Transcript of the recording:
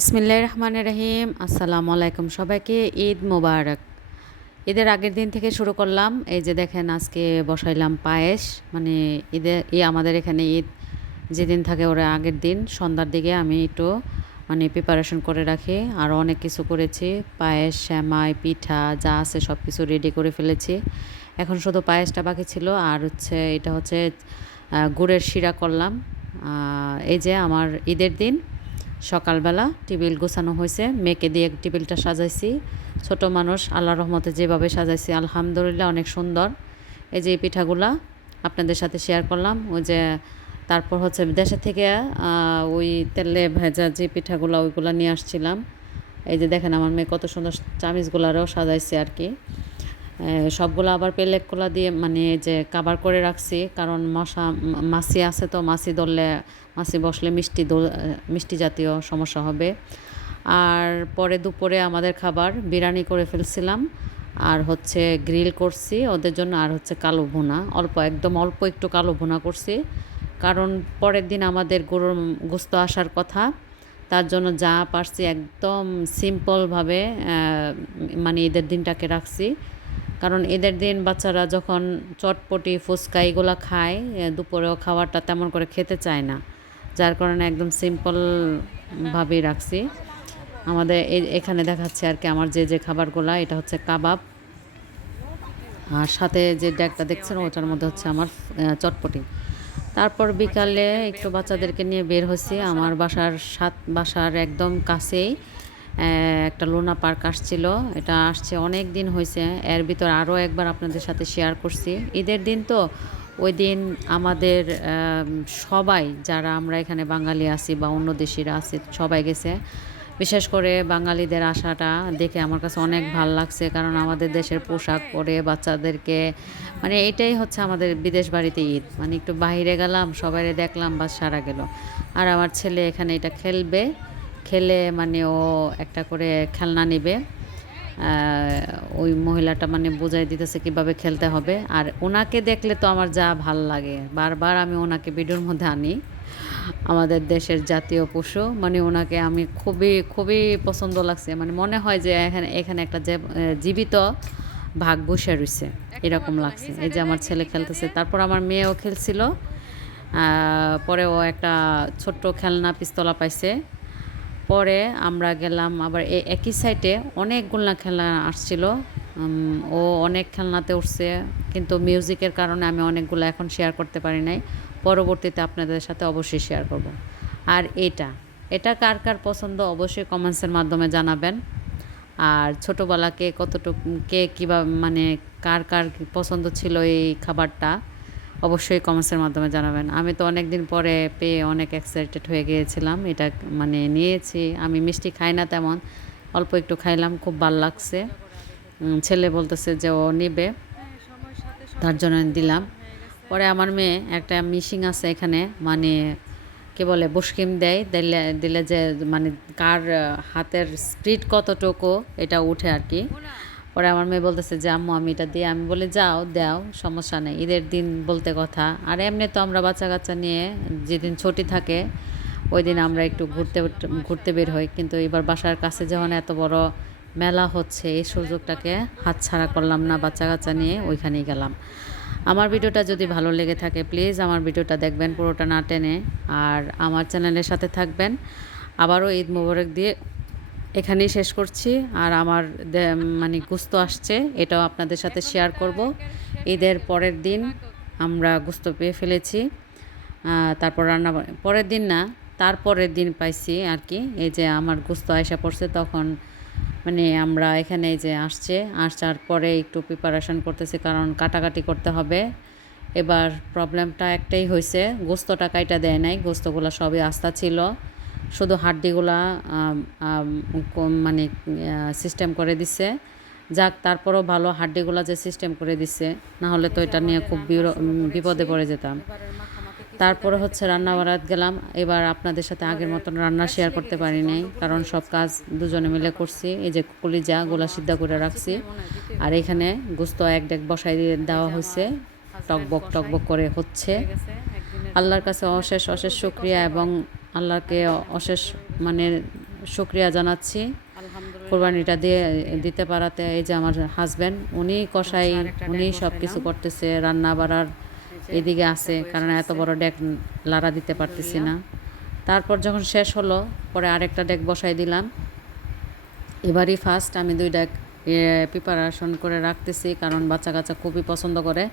বিসমিল্লাহির রহমানির রহিম। আসসালামু আলাইকুম সবাইকে, ঈদ মোবারক। ঈদের আগের দিন থেকে শুরু করলাম। এই যে দেখেন, আজকে বসাইলাম পায়েস। মানে আমাদের এখানে ঈদ যেদিন থাকে ওরা আগের দিন সন্ধ্যার দিকে আমি একটু প্রিপারেশন করে রাখি। আর অনেক কিছু করেছি, পায়েস, সেমাই, পিঠা যা আছে সব কিছু রেডি করে ফেলেছি। এখন শুধু পায়েসটা বাকি ছিল। আর এটা হচ্ছে গুড়ের শিরা করলাম। এই যে আমার ঈদের দিন সকালবেলা টেবিল গোছানো হয়েছে, মেয়েকে দিয়ে টেবিলটা সাজাইছি। ছোট মানুষ, আল্লাহর রহমতে যেভাবে সাজাইছি আলহামদুলিল্লাহ অনেক সুন্দর। এই যে এই পিঠাগুলা আপনাদের সাথে শেয়ার করলাম। ওই যে তারপর হচ্ছে দেশে থেকে ওই তেলে ভেজা যে পিঠাগুলো ওইগুলো নিয়ে আসছিলাম। এই যে দেখেন আমার মেয়ে কত সুন্দর চামিচগুলারও সাজাইছে আর কি। সবগুলো আবার পেলেকগুলা দিয়ে যে কাভার করে রাখছি, কারণ মাছি আছে, তো মাছি বসলে মিষ্টি জাতীয় সমস্যা হবে। আর পরে দুপুরে আমাদের খাবার বিরিয়ানি করে ফেলছিলাম, আর হচ্ছে গ্রিল করছি ওদের জন্য, আর হচ্ছে কালো ভুনা, একদম অল্প একটু কালো ভুনা করছি, কারণ পরের দিন আমাদের গরুর গোস্ত আসার কথা। তার জন্য যা পারছি একদম সিম্পলভাবে ঈদের দিনটাকে রাখছি। কারণ ঈদের দিন বাচ্চারা যখন চটপটি, ফুচকা এগুলো খায়, দুপুরেও খাবারটা তেমন করে খেতে চায় না, যার কারণে একদম সিম্পলভাবেই রাখছি। আমাদের এখানে দেখাচ্ছে আর কি আমার যে খাবারগুলো। এটা হচ্ছে কাবাব, আর সাথে যে ড্যাগটা দেখছেন ওটার মধ্যে হচ্ছে আমার চটপটি। তারপর বিকালে একটু বাচ্চাদেরকে নিয়ে বের হয়েছি। আমার বাসার একদম কাছেই একটা লুনা পার্ক আসছিল। এটা আসছে অনেক দিন হয়েছে, এর ভিতর আরও একবার আপনাদের সাথে শেয়ার করছি। ঈদের দিন তো ওই দিন আমাদের সবাই, যারা আমরা এখানে বাঙালি আছি বা অন্য দেশিরা আছি, সবাই গেছে। বিশেষ করে বাঙালিদের আশাটা দেখে আমার কাছে অনেক ভালো লাগছে, কারণ আমাদের দেশের পোশাক পরে বাচ্চাদেরকে এটাই হচ্ছে আমাদের বিদেশ বাড়িতে ঈদ। একটু বাইরে গেলাম, সবাই দেখলাম, বা সারা গেল। আর আমার ছেলে এখানে এটা খেলে ও একটা করে খেলনা নেবে। ওই মহিলাটা বোঝাই দিতেছে কিভাবে খেলতে হবে। আর ওনাকে দেখলে তো আমার যা ভাল লাগে, বারবার আমি ওনাকে ভিডিওর মধ্যে আনি। আমাদের দেশের জাতীয় পশু, ওনাকে আমি খুবই খুবই পছন্দ লাগছে। মনে হয় যে এখানে একটা জীবিত ভাগ বসে রয়েছে, এরকম লাগছে। এই যে আমার ছেলে খেলতেছে, তারপর আমার মেয়েও খেলছিল। পরে ও একটা ছোট্ট খেলনা পিস্তলা পাইছে। পরে আমরা গেলাম আবার একই সাইডে, অনেকগুলো খেলনা আসছিল। ও অনেক খেলনাতে উঠছে, কিন্তু মিউজিকের কারণে আমি অনেকগুলো এখন শেয়ার করতে পারি নাই। পরবর্তীতে আপনাদের সাথে অবশ্যই শেয়ার করব। আর এটা কার কার পছন্দ অবশ্যই কমেন্টসের মাধ্যমে জানাবেন। আর ছোটোবেলাকে কে কীভাবে কার কার পছন্দ ছিল এই খাবারটা, অবশ্যই কমেন্টসের মাধ্যমে জানাবেন। আমি তো অনেক দিন পরে পেয়ে অনেক এক্সাইটেড হয়ে গিয়েছিলাম। এটা নিয়েছি। আমি মিষ্টি খাই না তেমন, অল্প একটু খাইলাম, খুব ভাল লাগছে। ছেলে বলতেছে যে ও নেবে, তার জন্য দিলাম। পরে আমার মেয়ে একটা মিশিং আছে এখানে, কি বলে, বুশকিম দিলে যে কার হাতের স্পিড কতটুকু এটা উঠে আর কি। পরে আমার মেয়ে বলতেছে যে আম্মু আমি এটা দিয়ে, আমি বলে যাও দাও, সমস্যা নেই, ঈদের দিন বলতে কথা। আর এমনি তো আমরা বাচ্চা কাচ্চা নিয়ে যেদিন ছুটি থাকে ওই দিন আমরা একটু ঘুরতে বের হই, কিন্তু এবার বাসার কাছে যখন এত বড় মেলা হচ্ছে, এই সুযোগটাকে হাতছাড়া করলাম না, বাচ্চা কাচ্চা নিয়ে ওইখানেই গেলাম। আমার ভিডিওটা যদি ভালো লেগে থাকে প্লিজ আমার ভিডিওটা দেখবেন পুরোটা না টেনে, আর আমার চ্যানেলের সাথে থাকবেন। আবারও ঈদ মোবারক দিয়ে এখানেই শেষ করছি। আর আমার গোস্ত আসছে, এটাও আপনাদের সাথে শেয়ার করব। ঈদের পরের দিন আমরা গোস্ত পেয়ে ফেলেছি। তারপর পরের দিন না, তারপরের দিন পাইছি আর কি। এই যে আমার গোস্ত আয়সা পড়ছে, তখন আমরা এখানে এই যে আসার পরে একটু প্রিপারেশন করতেছি, কারণ কাটাকাটি করতে হবে। এবার প্রবলেমটা একটাই হয়েছে, গোস্তটা কাইটা দেয় নাই, গোস্তগুলো সবই আস্তা ছিল, শুধু হাড্ডিগুলা সিস্টেম করে দিছে। যাক, তারপরও ভালো হাড্ডিগুলা যে সিস্টেম করে দিছে, না হলে তো এটা নিয়ে খুব বিপদে পড়ে যেতাম। তারপরে হচ্ছে রান্না বাড়াত গেলাম। এবার আপনাদের সাথে আগের মতন রান্না শেয়ার করতে পারি নাই, কারণ সব কাজ দুজনে মিলে করছি। এই যে কলিজা গোলা সিদ্ধা করে রাখছি, আর এখানে গোস্ত এক ডেক বসাই দিয়ে দেওয়া হয়েছে, টকবক করে হচ্ছে। আল্লাহর কাছে অশেষ অশেষ শুকরিয়া, এবং আল্লাহকে অশেষ শুকরিয়া জানাচ্ছি কোরবানিটা দিতে পারাতে। এই যে আমার হাজব্যান্ড, উনি কষাই, উনি সব কিছু করতেছে, রান্না বাড়ার এদিকে আছে, কারণ এত বড় ডেক লাড়া দিতে পারতেছি না। তারপর যখন শেষ হলো, পরে আরেকটা ডেক বসাই দিলাম। এবারই ফার্স্ট আমি 2 ডেক প্রিপারেশন করে রাখতেছি, কারণ বাচ্চা কাচ্চা খুবই পছন্দ করে।